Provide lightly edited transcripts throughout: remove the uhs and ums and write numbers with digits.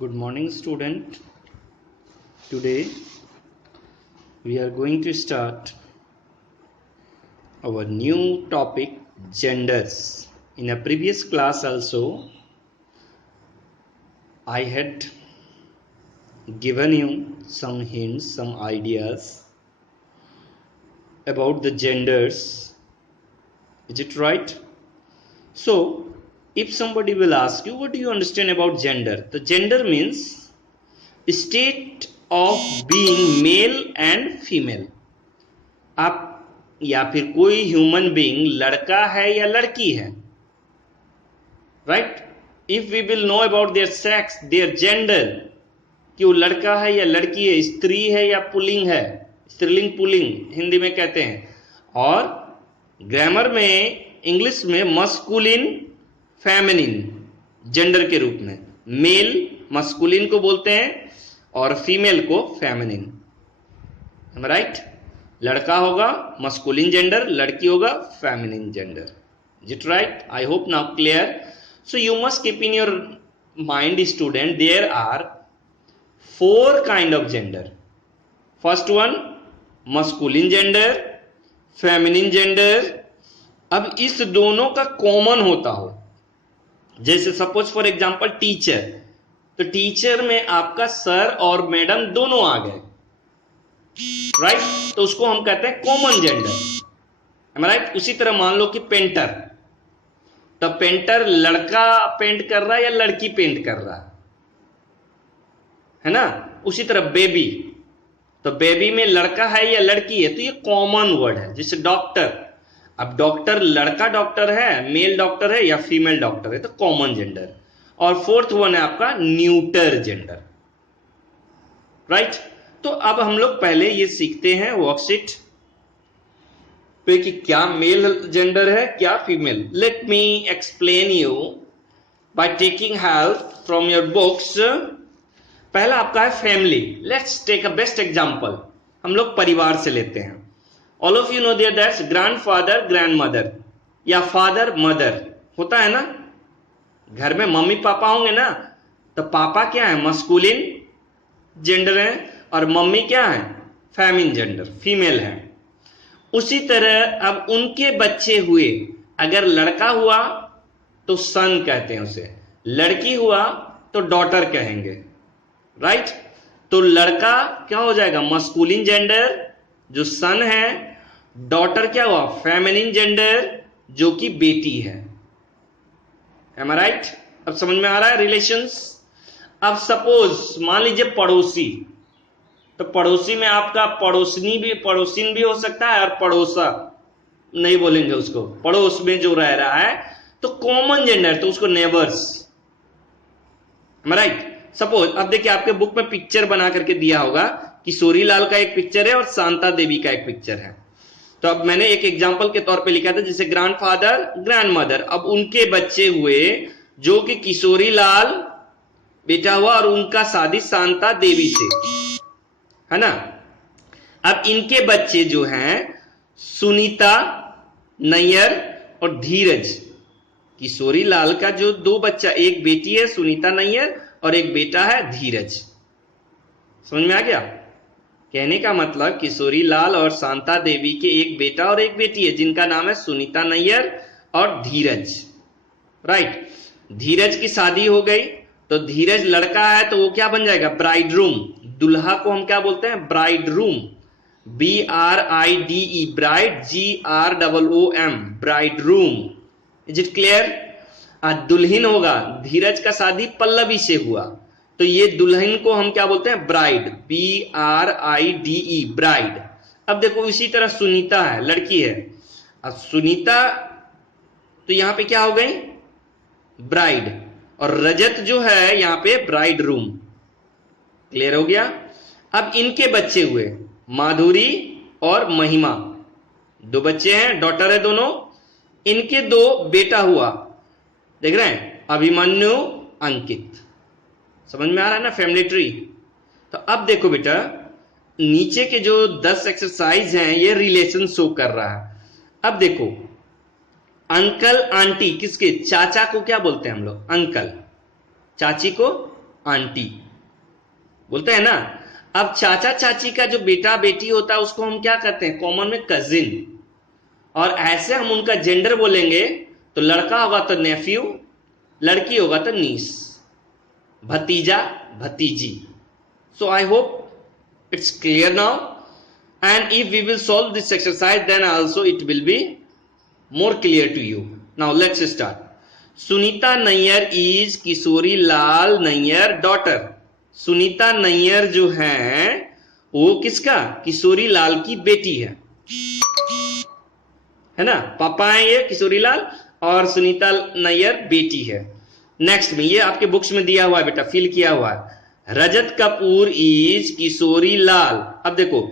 Good morning, student. Today we are going to start our new topic, genders. In a previous class also, I had given you some hints, some ideas about the genders. Is it right? So, if somebody will ask you, what do you understand about gender? The gender means state of being male and female. आप या फिर कोई human being लड़का है या लड़की है, right? If we will know about their sex, their gender, कि वो लड़का है या लड़की है, स्त्री है या पुल्लिंग है, स्त्रीलिंग पुल्लिंग हिंदी में कहते हैं, और ग्रामर में इंग्लिश में मस्कुलिन फेमिनिन जेंडर के रूप में, मेल मस्कुलिन को बोलते हैं और फीमेल को फेमिनिन, राइट? लड़का होगा मस्कुलिन जेंडर, लड़की होगा feminine gender. Is it right? I hope now clear. So you must keep in your mind, student, there are 4 kind of gender. First one, masculine gender, feminine gender. अब इस दोनों का common होता हो, जैसे suppose for example teacher, तो teacher में आपका सर और मैडम दोनों आ गए, राइट? तो उसको हम कहते हैं कॉमन जेंडर, राइट? उसी तरह मान लो कि पेंटर, तो पेंटर लड़का पेंट कर रहा है या लड़की पेंट कर रहा है ना? उसी तरह बेबी, तो बेबी में लड़का है या लड़की है, तो ये कॉमन वर्ड है. जैसे डॉक्टर, अब डॉक्टर लड़का डॉक्टर है, मेल डॉक्टर है या फीमेल डॉक्टर है, तो कॉमन जेंडर. और फोर्थ वन है आपका न्यूटर जेंडर, राइट? तो अब हम लोग पहले ये सीखते हैं वर्कशीट पे कि क्या मेल जेंडर है क्या female. Let me explain you by taking help from your books. पहला आपका है family. Let's take a best example. हम लोग परिवार से लेते हैं. All of you know there that's grandfather grandmother या फादर मदर होता है ना. घर में मम्मी पापा होंगे ना, तो पापा क्या है, मस्कुलिन जेंडर है, और मम्मी क्या है, फेमिनिन जेंडर, फीमेल है. उसी तरह अब उनके बच्चे हुए, अगर लड़का हुआ तो सन कहते हैं उसे, लड़की हुआ तो डॉटर कहेंगे, राइट? तो लड़का क्या हो जाएगा, मस्कुलिन जेंडर जो सन है, डॉटर क्या हुआ, फेमिनिन जेंडर जो कि बेटी है. M I right? अब समझ में आ रहा है रिलेशंस. अब सपोज मान लीजिए पड़ोसी, तो पड़ोसी में आपका पड़ोसिन भी हो सकता है, और पड़ोसा नहीं बोलेंगे उसको, पड़ोस में जो रह रहा है, तो कॉमन जेंडर, तो उसको नेबर्स, राइट? सपोज अब देखिए आपके बुक में पिक्चर बना करके दिया होगा, किशोरी लाल का एक पिक्चर है और शांता देवी का एक पिक्चर है. तो अब मैंने एक एग्जांपल के तौर पे लिखा था, जैसे ग्रैंडफादर ग्रैंडमदर, अब उनके बच्चे हुए जो कि किशोरी लाल बेटा हुआ और उनका शादी शांता देवी से, है ना. अब इनके बच्चे जो हैं सुनीता नैयर और धीरज. किशोरी लाल का जो 2 बच्चा, एक बेटी है सुनीता नैयर और एक बेटा है धीरज. समझ में आ गया? कहने का मतलब किशोरी लाल और शांता देवी के एक बेटा और एक बेटी है, जिनका नाम है सुनीता नैयर और धीरज, राइट? धीरज की शादी हो गई, तो धीरज लड़का है तो वो क्या बन जाएगा, ब्राइड रूम. दुल्हा को हम क्या बोलते हैं, bride room, BRIDE, bride, GROOM, bride room. Is it clear? दुल्हन होगा, धीरज का शादी पल्लवी से हुआ, तो ये दुल्हन को हम क्या बोलते हैं, ब्राइड, BRIDE, ब्राइड. अब देखो इसी तरह सुनीता है, लड़की है, अब सुनीता तो यहां पे क्या हो गई, ब्राइड, और रजत जो है यहां पे ब्राइड रूम. क्लियर हो गया? अब इनके बच्चे हुए माधुरी और महिमा, 2 बच्चे हैं, डॉटर है दोनों. इनके 2 बेटा हुआ, देख रहे हैं, अभिमन्यु अंकित. समझ में आ रहा है ना फैमिली ट्री? तो अब देखो बेटा, नीचे के जो 10 एक्सरसाइज हैं ये रिलेशन शो कर रहा है. अब देखो अंकल आंटी, किसके, चाचा को क्या बोलते हैं हम लोग, अंकल. चाची को आंटी बोलते हैं ना। अब चाचा चाची का जो बेटा बेटी होता है उसको हम क्या कहते हैं कॉमन में? कजिन। और ऐसे हम उनका जेंडर बोलेंगे तो लड़का होगा तो नेफ्यू, लड़की होगा तो नीस, भतीजा भतीजी। So I hope it's clear now, and if we will solve this exercise then also it will be more clear to you. Now let's start. Sunita Nayyar is Kishori Lal Nayyar daughter. Sunita Nayyar जो है वो किसका? किशोरी लाल की बेटी है ना। पापा है ये किशोरी लाल और सुनीता नैयर बेटी है। नेक्स्ट में ये आपके बुक्स में दिया हुआ है बेटा, फिल किया हुआ है। रजत कपूर इज किशोरी लाल। अब देखो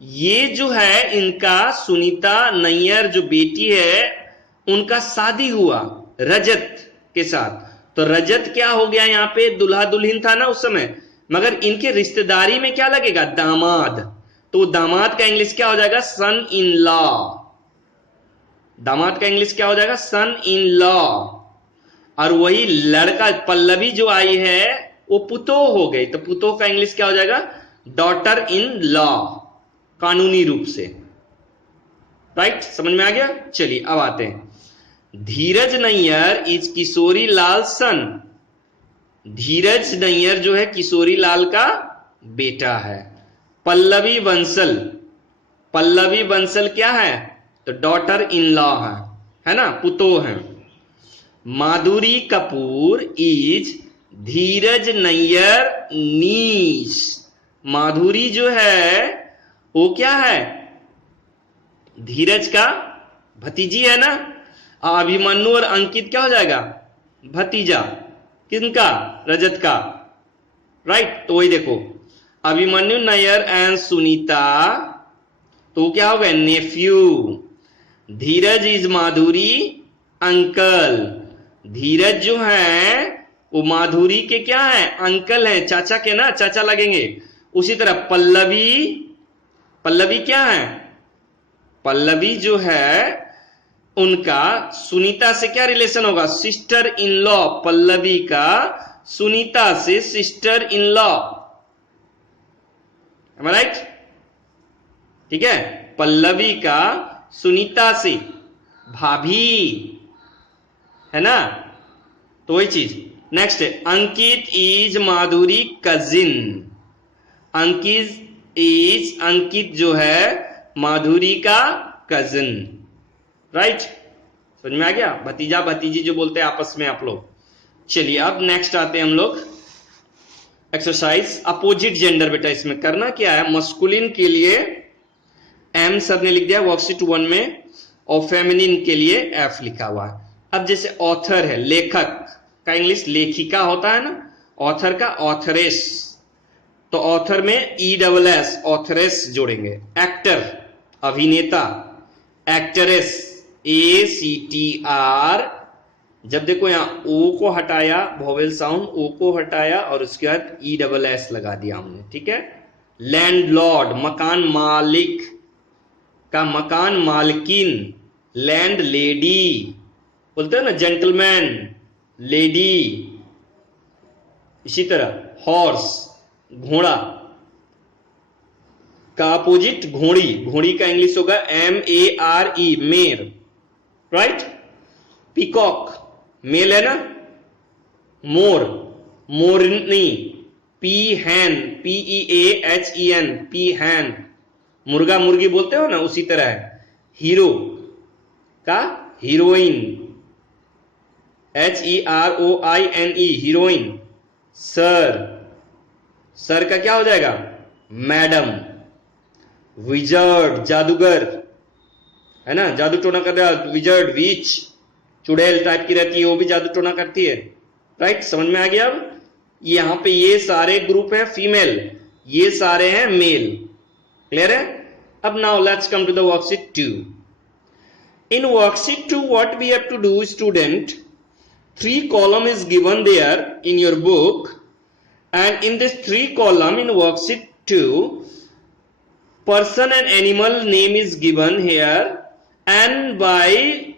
ये जो है इनका सुनीता नैयर जो बेटी है उनका शादी हुआ रजत के साथ, तो रजत क्या हो गया यहाँ पे? दुल्हा दुल्हन था ना उस समय, मगर इनके रिश्तेदारी में क्या लगेगा? दामाद। तो दामाद का इंग्लिश क्या हो जाएगा? सन इन लॉ। दामाद का इंग्लिश क्या हो जाएगा? सन इन लॉ। और वही लड़का पल्लवी जो आई है वो पुतोह हो गई, तो पुतोह का इंग्लिश क्या हो जाएगा? डॉटर इन लॉ, कानूनी रूप से। राइट, समझ में आ गया? चलिए अब आते हैं। धीरज नैयर इज किशोरी लाल सन। धीरज नैयर जो है किशोरी लाल का बेटा है। पल्लवी बंसल, पल्लवी बंसल क्या है? तो डॉटर इन लॉ है ना, पुतोह है। माधुरी कपूर इज धीरज नैयर नीस। माधुरी जो है वो क्या है? धीरज का भतीजी है ना। अभिमन्यु और अंकित क्या हो जाएगा? भतीजा। किनका? रजत का। राइट, तो वही देखो अभिमन्यु नैयर एंड सुनीता, तो क्या हो गया? नेफ्यू। धीरज इज माधुरी अंकल। धीरज जो है वो माधुरी के क्या है? अंकल है, चाचा के ना, चाचा लगेंगे। उसी तरह पल्लवी, पल्लवी क्या है? पल्लवी जो है उनका सुनीता से क्या रिलेशन होगा? Sister in law. पल्लवी का सुनीता से sister in law. Am I right? ठीक है, पल्लवी का सुनीता से भाभी है ना, तो वही चीज। नेक्स्ट है अंकित इज माधुरी कजिन। अंकित जो है माधुरी का कजिन। राइट, समझ में आ गया? भतीजा भतीजी जो बोलते हैं आपस में आप लोग। चलिए अब नेक्स्ट आते हैं हम लोग एक्सरसाइज अपोजिट जेंडर। बेटा इसमें करना क्या है? मस्कुलिन के लिए एम सर ने लिख दिया वर्कशीट 1 में, और फेमिनिन के लिए एफ लिखा हुआ है। अब जैसे ऑथर है, लेखक का इंग्लिश लेखिका होता है ना, ऑथर का ऑथरेस, तो ऑथर में ESS ऑथरेस जोड़ेंगे। एक्टर अभिनेता, एक्ट्रेस ACTR। जब देखो यहां ओ को हटाया, वोवेल साउंड ओ को हटाया और उसके बाद ESS लगा दिया हमने, ठीक है। लैंडलॉर्ड मकान मालिक का मकान मालकिन, लैंड लेडी बोलते हैं ना, जेंटलमैन लेडी। इसी तरह हॉर्स घोड़ा का अपोजिट घोड़ी, घोड़ी का इंग्लिश होगा MARE मेर। राइट, पीकॉक मेल है ना, मोर मोरनी, पीहैन PEAHEN पीहैन, मुर्गा मुर्गी बोलते हो ना, उसी तरह है। हीरो का हीरोइन HEROINE हीरोइन। सर का क्या हो जाएगा? मैडम। विजर्ड जादूगर है ना, जादू टोना कर रहा है, विजर्ड विच, चुड़ैल टाइप की रहती है, वो भी जादू टोना करती है। राइट, समझ में आ गया? अब यहां पे ये सारे ग्रुप है फीमेल, ये सारे हैं मेल। क्लियर है? अब now let's come to the worksheet 2. In worksheet 2 what we have to do, student, 3 column is given there in your book, and in this 3 column in worksheet 2 person and animal name is given here, and by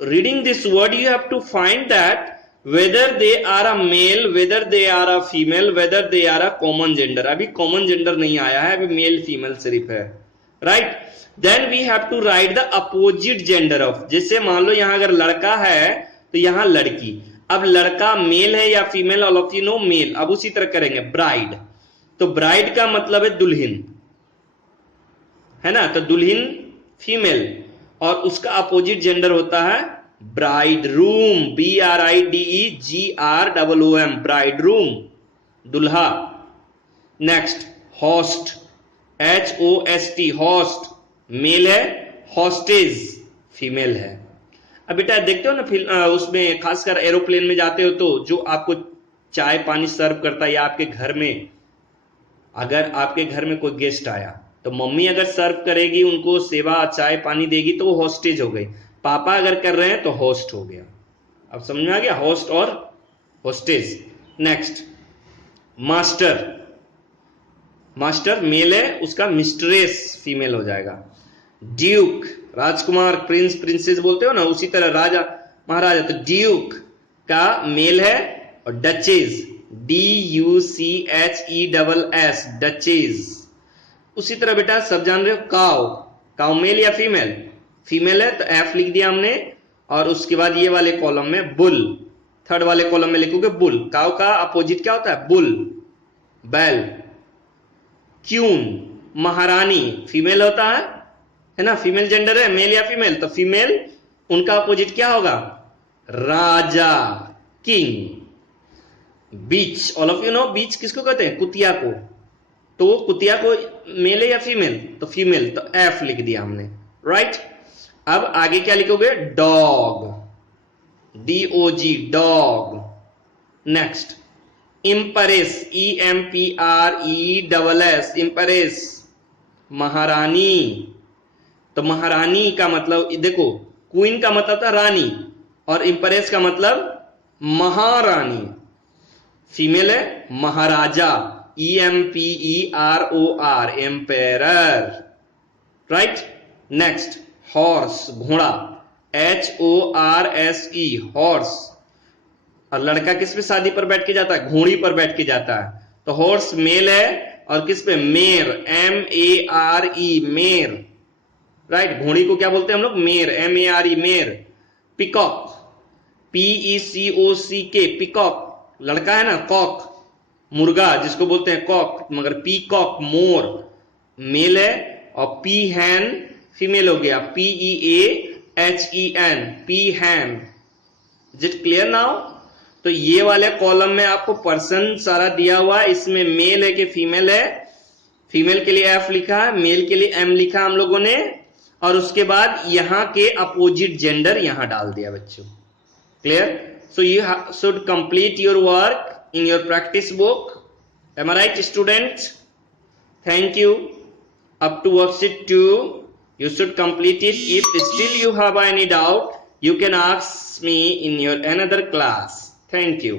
reading this word you have to find that whether they are a male, whether they are a female, whether they are a common gender. अभी common gender नहीं आया है, अभी male female सिर्फ है, right? Then we have to write the opposite gender of. जैसे मान लो यहां अगर लड़का है तो यहां लड़की. अब लड़का मेल है या female, all of you know male. अब उसी तरह करेंगे ब्राइड. तो ब्राइड का मतलब है दुल्हन, है ना? तो दुल्हन फीमेल और उसका अपोजिट जेंडर होता है bridegroom. BRIDEGROOM, bridegroom, दुल्हा. Next host, HOST, host male है, हॉस्टेज फीमेल है. अब बेटा देखते हो ना उसमें खासकर एरोप्लेन में जाते हो तो जो आपको चाय पानी सर्व करता है, या आपके घर में अगर आपके घर में कोई गेस्ट आया तो मम्मी अगर सर्व करेगी, उनको सेवा चाय पानी देगी तो वो हॉस्टेज हो गई. पापा अगर कर रहे हैं तो होस्ट हो गया. अब समझ में आ गया, होस्ट और hostage. Next master, master male है, उसका मिस्ट्रेस फीमेल हो जाएगा. ड्यूक राजकुमार, प्रिंस प्रिंसेस बोलते हो ना, उसी तरह राजा महाराजा. तो ड्यूक का मेल है. और डचेज DUCHESS, डचेज. उसी तरह बेटा सब जान रहे हो काउ, काउ मेल या फीमेल? फीमेल है तो F लिख दिया हमने. और उसके बाद ये वाले कॉलम में बुल, थर्ड वाले कॉलम में लिखोगे बुल. काउ का अपोजिट क्या होता है? बुल, बैल. क्यून महारानी फीमेल होता है ना? फीमेल जेंडर है, मेल या फीमेल? तो फीमेल, उनका अपोजिट क्या होगा? राजा, king. Bitch, all of you know bitch किसको कहते हैं? कुतिया को. तो कुतिया को मेल है या फीमेल? तो फीमेल. तो F लिख दिया हमने, राइट. अब आगे क्या लिखोगे? Dog, DOG, dog. Next इम्परेस, EMPRESS, इम्परेस महारानी. तो महारानी का मतलब देखो, क्वीन का मतलब था रानी और इम्परेस का मतलब महारानी. फीमेल है महाराजा, EMPEROR, emperor, right. Next horse, घोड़ा, HORSE, हॉर्स. और लड़का किस पे शादी पर बैठ के जाता है? घोड़ी पर बैठ के जाता है. तो हॉर्स मेल है. और किस पे? मेर, MARE, मेर, राइट. घोड़ी को क्या बोलते हैं हम लोग? मेर, MARE, मेर. Peacock, PECOCK, peacock. लड़का है ना, कॉक, मुर्गा जिसको बोलते हैं कॉक, मगर पीकॉक मोर मेल है. और पी हैन फीमेल हो गया, PEAHEN, peahen. Is it clear now? तो ये वाले कॉलम में आपको पर्सन सारा दिया हुआ है. इसमें मेल है कि फीमेल है? फीमेल के लिए F लिखा है, मेल के लिए M लिखा हम लोगों ने. और उसके बाद यहां के अपोजिट जेंडर यहां डाल दिया बच्चों. Clear? So you should complete your work in your practice book. Am I right, students? Thank you. Up to worksheet 2, you should complete it. If still you have any doubt, you can ask me in your another class. Thank you.